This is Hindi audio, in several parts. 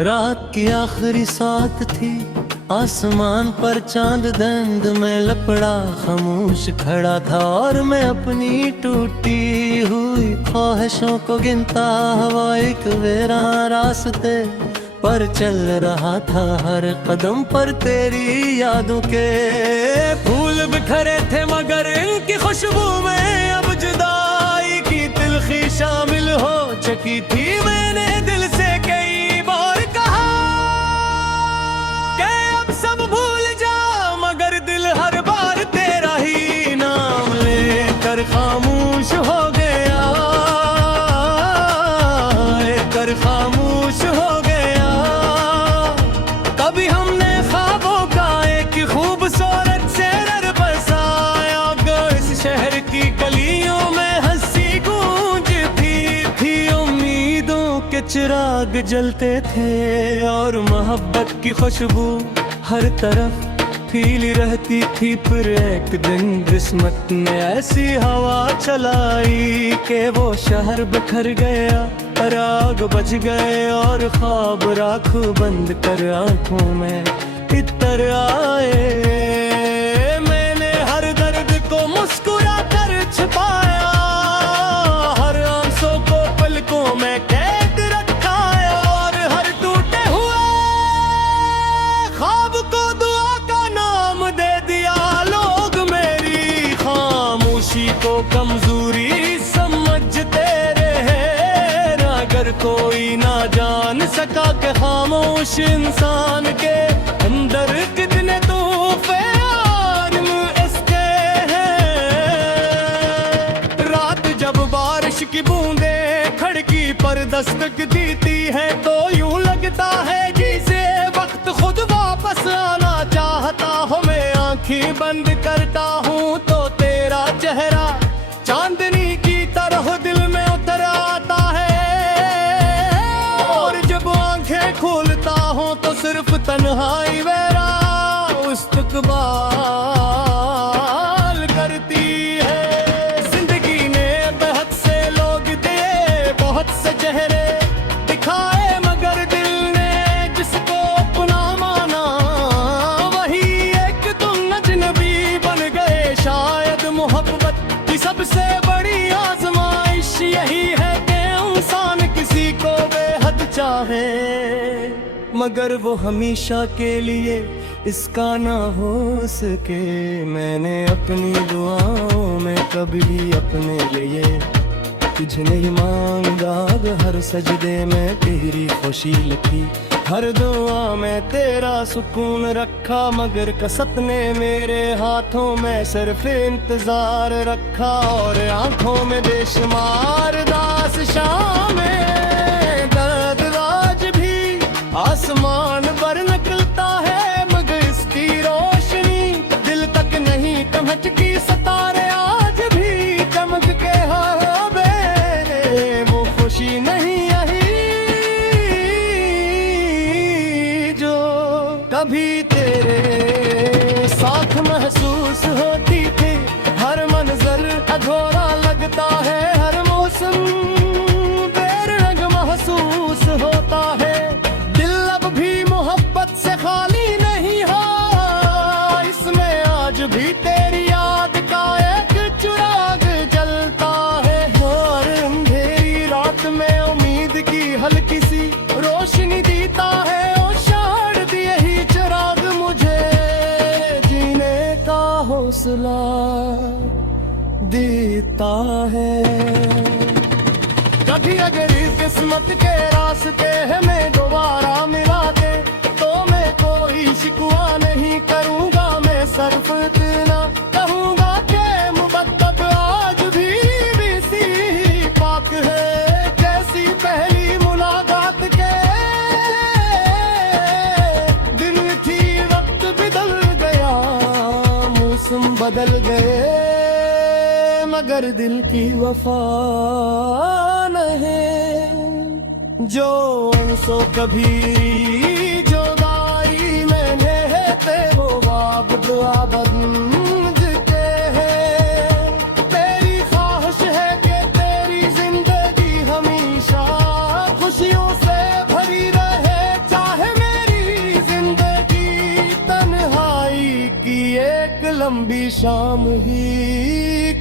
रात की आखिरी साथ थी, आसमान पर चांद दंद में लपड़ा खामोश खड़ा था, और मैं अपनी टूटी हुई ख्वाहिशों को गिनता हवा एक वीरान रास्ते पर चल रहा था। हर कदम पर तेरी यादों के फूल बिखरे थे, मगर इनकी खुशबू में अब जुदाई की तिल्खी शामिल हो चुकी थी। मैंने दिल से कई बार कहा कि अब सब भूल जा, मगर दिल हर बार तेरा ही नाम लेकर खामोश हो गया, लेकर खामोश हो गया। कभी हमने ख्वाबों का एक खूबसूरत शहर बसाया, इस शहर की गलियों में हंसी गूंजती थी, उम्मीदों के चिराग जलते थे और मोहब्बत की खुशबू हर तरफ फैली रहती थी। फिर एक दिन किस्मत ने ऐसी हवा चलाई कि वो शहर बिखर गया, राग बज गए और ख्वाब राख बंद कर आंखों में इतर आए। मैंने हर दर्द को मुस्कुरा कर छिपाया, हर आंसू को पलकों में कैद रखा, और हर टूटे हुए ख्वाब को दुआ का नाम दे दिया। लोग मेरी खामोशी को कमजोरी समझते रहे, अगर कोई ना जान सका कि खामोश इंसान के अंदर कितने तूफान इसके हैं। रात जब बारिश की बूंदें खिड़की पर दस्तक देती है, तो यूं लगता है जिसे वक्त खुद वापस आना चाहता हो। मैं आंखें बंद करता हूँ तो तेरा चेहरा चांदनी की तरह दिल में उतर आता है, और जब आंखें खोलता हूँ तो सिर्फ तन्हाई मेरा इस्तकबाल करती है। जिंदगी ने बेहद से लोग दिए, बहुत से चेहरे दिखाए, मगर दिल ने जिसको अपना माना वही एक तुम अजनबी बन गए। शायद मोहब्बत की सबसे बड़ी आजमाइश यही है कि इंसान किसी को बेहद चाहे, मगर वो हमेशा के लिए इसका ना हो सके। मैंने अपनी दुआओं में कभी अपने लिए तुझे नहीं मांगा, हर सजदे में तेरी खुशी लिखी, हर दुआ में तेरा सुकून रखा, मगर कसत ने मेरे हाथों में सिर्फ इंतजार रखा, और आंखों में बेशुमार दास शामें दर्द आज भी आसमान पर निकलता है, मगर इसकी रोशनी दिल तक नहीं पहुंचती। सितारे आज भी चमक के हवे, वो खुशी नहीं आई जो कभी तेरे साथ महसूस होती थी। हर मंजर अधूरा लगता है, हर मौसम बेरंग महसूस होता है। दिल अब भी मोहब्बत से खाली नहीं हो, इसमें आज भी तेरी याद का एक चिराग जलता है। हर अंधेरी रात में उम्मीद की हल्की सी रोशनी देता है, और शायद यही चिराग मुझे जीने का हौसला देता है। कभी अगर किस्मत के रास्ते हमें दोबारा मिला दे, तो मैं कोई शिकवा नहीं करूंगा, मैं सिर्फ इतना कहूंगा कि मुबद्दत आज भी सी पाक है, जैसी पहली मुलाकात के दिन थी। वक्त बदल गया, मौसम बदल गए, मगर दिल की वफा नहीं जो उनसो कभी जुदाई मैंने थे, वो बाप दुआ बंदते हैं। तेरी ख्वाहिश है कि तेरी जिंदगी हमेशा खुशियों से भरी रहे, एक लंबी शाम ही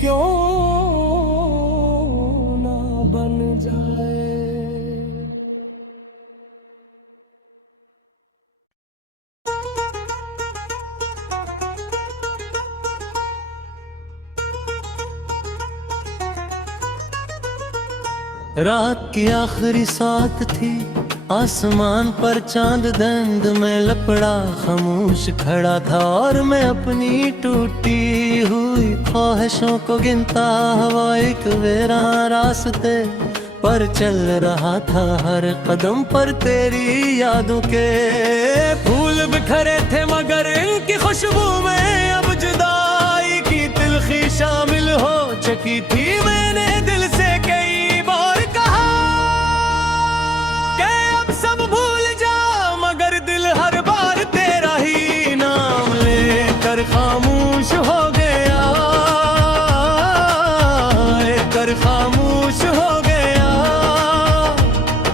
क्यों ना बन जाए। रात की आखिरी साथ थी, आसमान पर चांद धंध में लपड़ा खामोश खड़ा था, और मैं अपनी टूटी हुई ख्वाहिशों को गिनता हुआ एक वीरान रास्ते पर चल रहा था। हर कदम पर तेरी यादों के फूल बिखरे थे, मगर इनकी खुशबू में अब जुदाई की तिल्खी शामिल हो चुकी थी। मैंने दिल से कई बार कहा कि अब सब भूल जा, मगर दिल हर बार तेरा ही नाम लेकर खामोश हो गया, लेकर खामोश हो गया।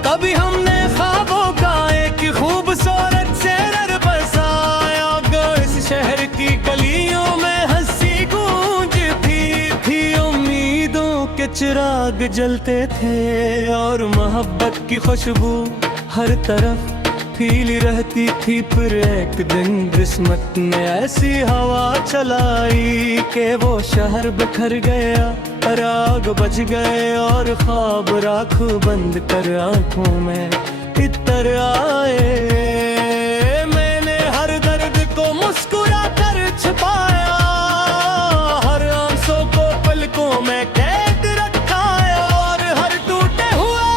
कभी हमने ख्वाबों का एक खूबसूरत शहर बसाया, इस शहर की गलियों में हंसी गूंजती थी, उम्मीदों के चिराग जलते थे और मोहब्बत की खुशबू हर तरफ फैली रहती थी। फिर एक दिन किस्मत ने ऐसी हवा चलाई कि वो शहर बिखर गया, राग बज गए और ख्वाब राख बंद कर आंखों में इतर आए। मैंने हर दर्द को मुस्कुरा कर छिपाया, हर आंसू को पलकों में कैद रखा, और हर टूटे हुए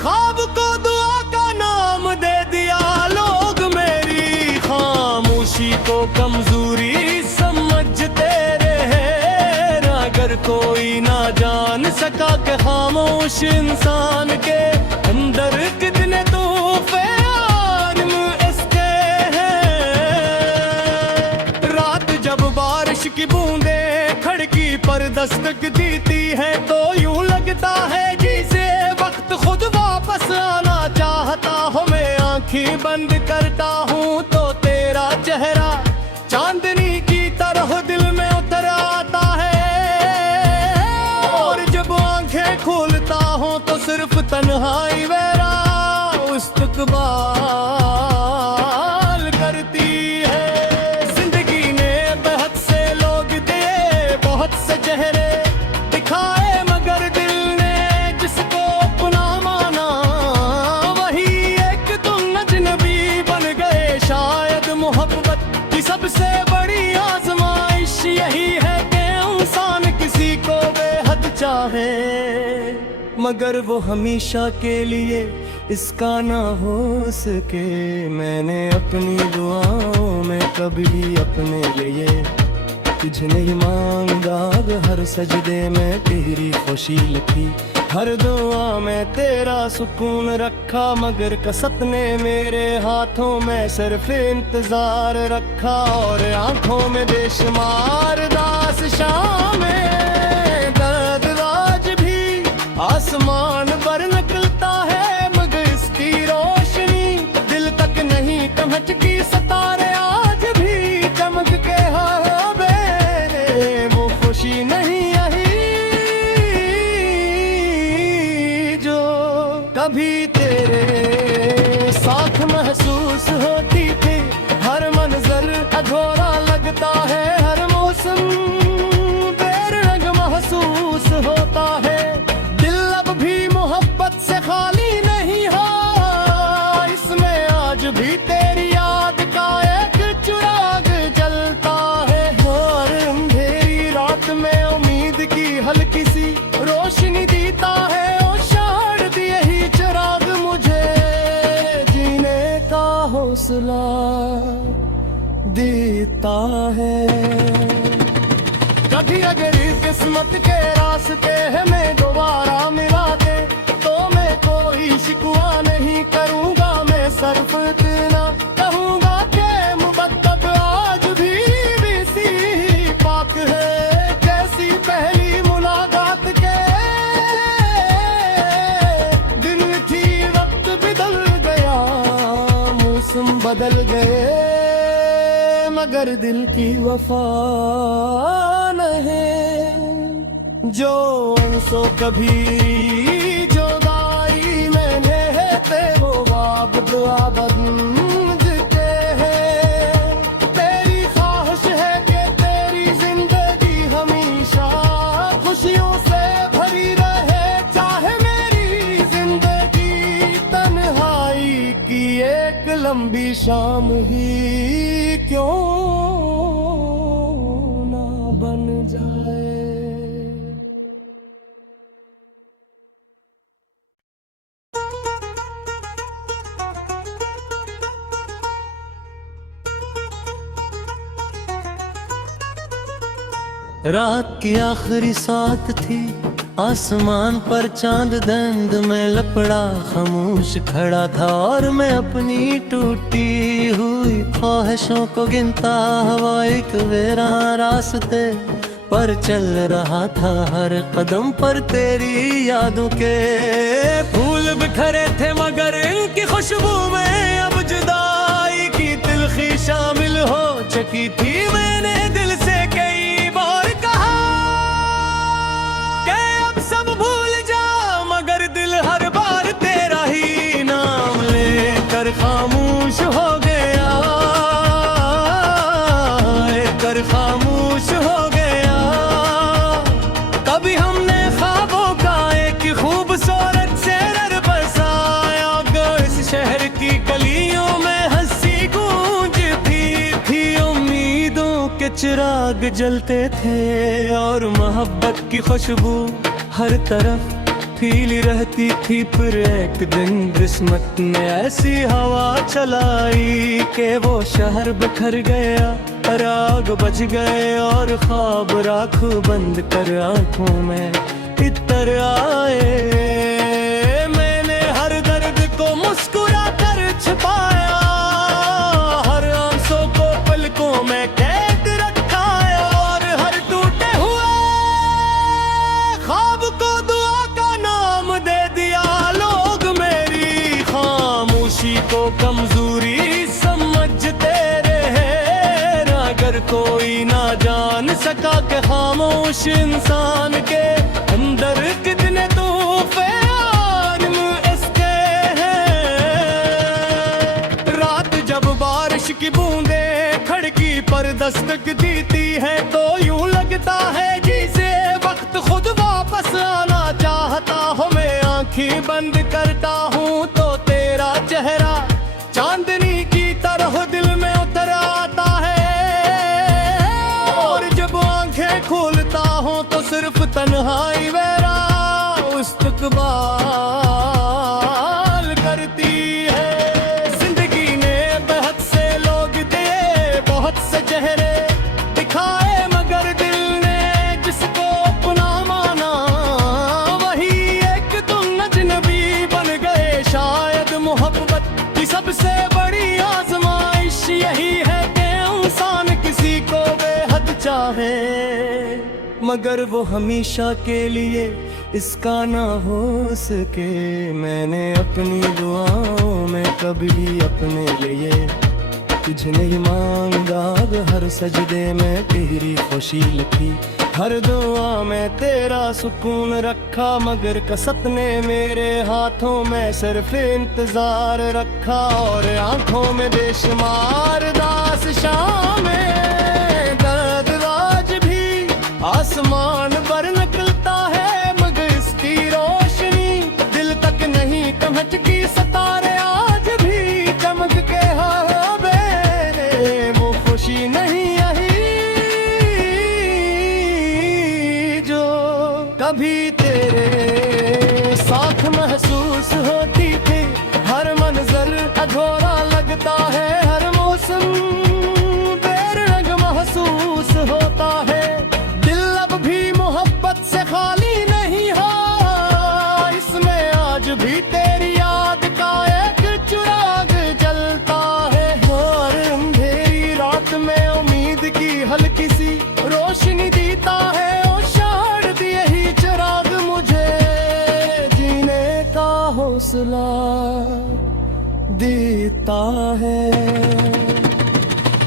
ख्वाब को दुआ का नाम दे दिया। लोग मेरी खामोशी को कमजोरी समझते रहे, अगर कोई ना जान सका कि खामोश इंसान के अंदर कितने तूफान इसके हैं। रात जब बारिश की बूंदें खिड़की पर दस्तक देती है, तो यूं लगता है जैसे वक्त खुद वापस आना चाहता हो। मैं आंखें बंद करता हूँ तो तेरा चेहरा चांदनी की तरह दिल में उतर आता है, और जब आंखें खोलता हूँ तो सिर्फ तन्हाई मेरा इस्तकबाल करती है। जिंदगी ने बेहद से लोग दिए, बहुत से चेहरे दिखाए, मगर दिल ने जिसको अपना माना वही एक तुम अजनबी बन गए। शायद मोहब्बत की सबसे बड़ी आजमाइश यही है कि इंसान किसी को बेहद चाहे, मगर वो हमेशा के लिए इसका ना हो सके। मैंने अपनी दुआओं में कभी अपने लिए तुझे नहीं मांगा, हर सजदे में तेरी खुशी लिखी, हर दुआ में तेरा सुकून रखा, मगर कसत ने मेरे हाथों में सिर्फ इंतजार रखा, और आंखों में बेशुमार दास शामें दर्द आज भी आसमान पर निकलता है, मगर इसकी रोशनी दिल तक नहीं पहुंचती। सितारे आज भी चमक के हवे, वो खुशी नहीं आई जो कभी तेरे साथ महसूस होती थी। हर मंजर अधूरा लगता है, हर मौसम बेरंग महसूस होता है। दिल अब भी मोहब्बत से खाली नहीं हो, इसमें आज भी तेरी याद का एक चिराग जलता है। और अंधेरी रात में उम्मीद की हल्की सी रोशनी देता है, ओ शायद यही चिराग मुझे जीने का हौसला देता है। कभी अगर किस्मत के रास्ते हमें दोबारा मिला दे, तो मैं कोई शिकवा नहीं करूँगा, मैं सिर्फ इतना कहूँगा कि मुबद्दत आज भी सी पाक है, जैसी पहली मुलाकात के दिन थी। वक्त बदल गया, मौसम बदल गए, मगर मगर दिल की वफा नहीं। जो अनसो कभी जोदाई मैंने है ते वो बाब दुआबद लंबी शाम ही क्यों ना बन जाए। रात की आखिरी साथ थी, आसमान पर चांद दंद में लपड़ा खामोश खड़ा था और मैं अपनी टूटी हुई ख्वाहिशों को गिनता हुआ एक वीरान रास्ते पर चल रहा था। हर कदम पर तेरी यादों के फूल बिखरे थे मगर इनकी खुशबू में अब जुदाई की तिल्खी शामिल हो चुकी थी। मैंने दिल से कई बार कहा कि अब सब भूल जा, मगर दिल हर बार तेरा ही नाम लेकर खामोश हो गया, लेकर खामोश हो गया। कभी हमने ख्वाबों का एक खूबसूरत शहर बसाया, इस शहर की गलियों में हंसी गूंजती थी। उम्मीदों के चिराग जलते थे और मोहब्बत की खुशबू हर तरफ फैली रहती थी। फिर एक दिन किस्मत ने ऐसी हवा चलाई कि वो शहर बिखर गया, राग बज गए और ख्वाब राख बंद कर आंखों में इतर आए। मैंने हर दर्द को मुस्कुरा कर छिपाया, हर आंसू को पलकों में कैद रखा और हर टूटे हुए ख्वाब को दुआ का नाम दे दिया। लोग मेरी खामोशी को कमजोरी समझते रहे, अगर कोई ना जान सका कि खामोश इंसान के अंदर कितने तूफान इसके हैं। रात जब बारिश की बूंदें खिड़की पर दस्तक देती है तो यूं लगता है जैसे वक्त खुद वापस आना चाहता हो। मैं आंखें बंद करता हूँ तो तेरा चेहरा चांदनी की तरह दिल में उतर आता है, और जब आंखें खोलता हूँ तो सिर्फ तन्हाई मेरा इस्तकबाल करती है। जिंदगी ने बेहद से लोग दिए, बहुत से चेहरे दिखाए, मगर दिल ने जिसको अपना माना वही एक तुम अजनबी बन गए। शायद मोहब्बत की सबसे बड़ी आजमाइश यही है कि इंसान किसी को बेहद चाहे, मगर वो हमेशा के लिए इसका ना हो सके। मैंने अपनी दुआओं में कभी अपने लिए तुझे नहीं मांगा, हर सजदे में तेरी खुशी लिखी, हर दुआ में तेरा सुकून रखा। मगर कसत ने मेरे हाथों में सिर्फ इंतजार रखा और आंखों में बेशुमार दास शामें दर्द आज भी आसमान पर निकलता है, मगर इसकी रोशनी दिल तक नहीं पहुंचती। सितारे आज भी चमक के हवे, वो खुशी नहीं आई जो कभी तेरे साथ महसूस होती थी। हर मंजर अधूरा लगता है, हर मौसम बेरंग महसूस होता है। दिल अब भी मोहब्बत से खाली नहीं है, इसमें आज भी तेरी याद का एक चिराग जलता है। हर अंधेरी रात में उम्मीद की हल्की सी रोशनी देता है, और शायद यही चिराग मुझे जीने का हौसला देता है।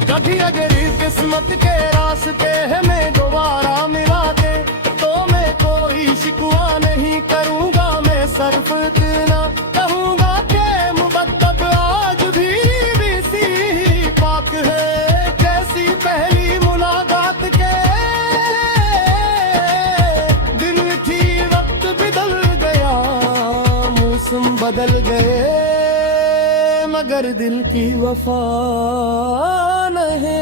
कभी अगर इसके किस्मत के रास्ते में दोबारा मिला दे तो मैं कोई शिकवा नहीं करूँगा, मैं सिर्फ इतना कहूँगा कि मुबद्दत आज भी सी पाक है जैसी पहली मुलाकात के दिन थी। वक्त बदल गया, मौसम बदल गए, मगर दिल की वफा नहीं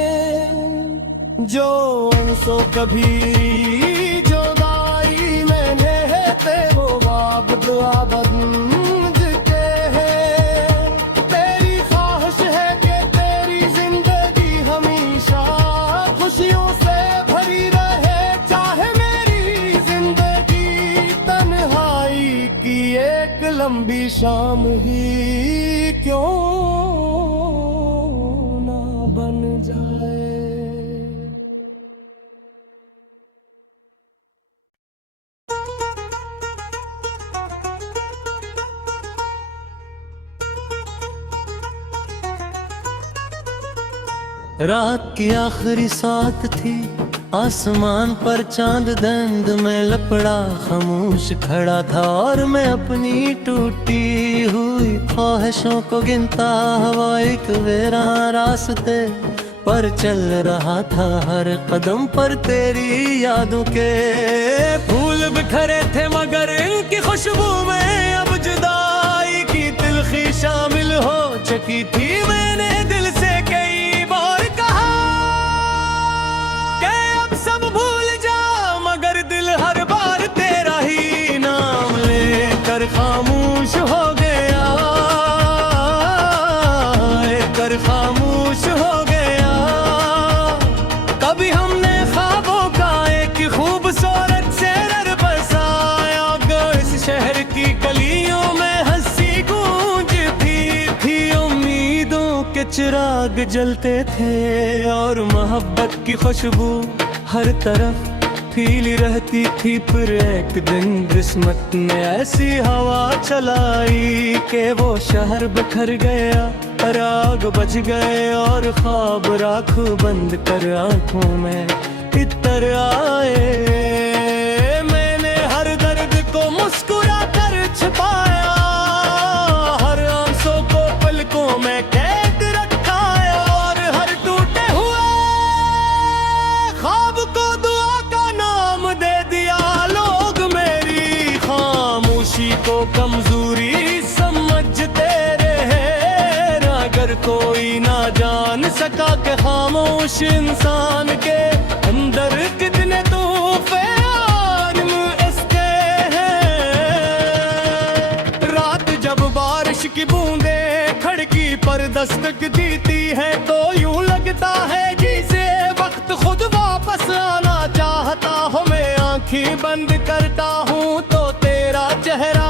जो उनसो कभी जुदाई मैंने है ते वो वाबद आबद के हैं। तेरी ख्वाहिश है कि तेरी जिंदगी हमेशा खुशियों से भरी रहे, चाहे मेरी जिंदगी तन्हाई की एक लंबी शाम ही क्यों ना बन जाए। रात की आखिरी साथ थी, आसमान पर चांद दंद में लपड़ा खामोश खड़ा था और मैं अपनी टूटी हुई ख्वाहिशों को गिनता हवा एक वीरान रास्ते पर चल रहा था। हर कदम पर तेरी यादों के फूल बिखरे थे, मगर इनकी खुशबू में अब जुदाई की तिल्खी शामिल हो चुकी थी। मैंने दिल से कई बार कहा कि अब सब भूल जा, मगर दिल हर बार तेरा ही नाम लेकर खामोश हो गया, लेकर खामोश हो गया। कभी हमने ख्वाबों का एक खूबसूरत शहर बसाया, इस शहर की गलियों में हंसी गूंजती थी, उम्मीदों के चिराग जलते थे और मोहब्बत की खुशबू हर तरफ फैली रहती थी। फिर एक दिन किस्मत ने ऐसी हवा चलाई कि वो शहर बिखर गया, राग बज गए और ख्वाब राख बंद कर आंखों में इतर आए। मैंने हर दर्द को मुस्कुरा कर छिपाया, हर आंसू को पलकों में कैद रखा और हर टूटे हुए ख्वाब को दुआ का नाम दे दिया। लोग मेरी खामोशी को कमजोरी समझते रहे, अगर कोई ना जान सका कि खामोश इंसान के अंदर कितने तूफान इसके हैं। रात जब बारिश की बूंदें खिड़की पर दस्तक देती है तो यूं लगता है जैसे वक्त खुद वापस आना चाहता हो। मैं आंखें बंद करता हूँ तो तेरा चेहरा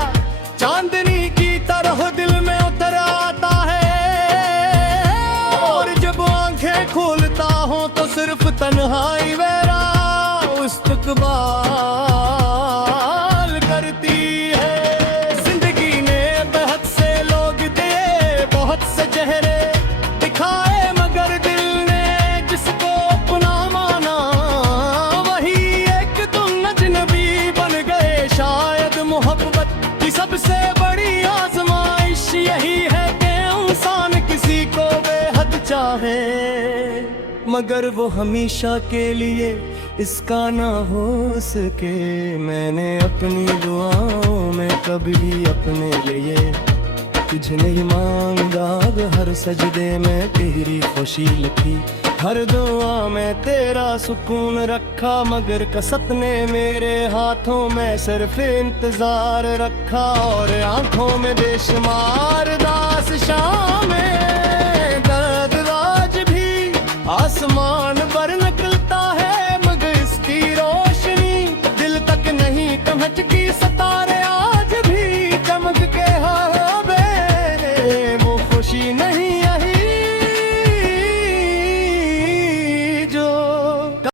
चांदनी की तरह दिल में उतर आता है, और जब आंखें खोलता हूँ तो सिर्फ तन्हाई मेरा इस्तकबाल करती है। जिंदगी ने बेहद से लोग दिए, बहुत से चेहरे दिखाए, मगर दिल ने जिसको अपना माना वही एक तुम अजनबी बन गए। शायद मोहब्बत की सबसे बड़ी आजमाइश यही है कि इंसान किसी को बेहद चाहे, मगर वो हमेशा के लिए इसका ना हो सके। मैंने अपनी दुआओं में कभी अपने लिए तुझे नहीं मांगा, हर सजदे में तेरी खुशी लिखी, हर दुआ में तेरा सुकून रखा, मगर कसत ने मेरे हाथों में सिर्फ इंतजार रखा। और आंखों में बेशुमार दास शामें दर्द आज भी आसमान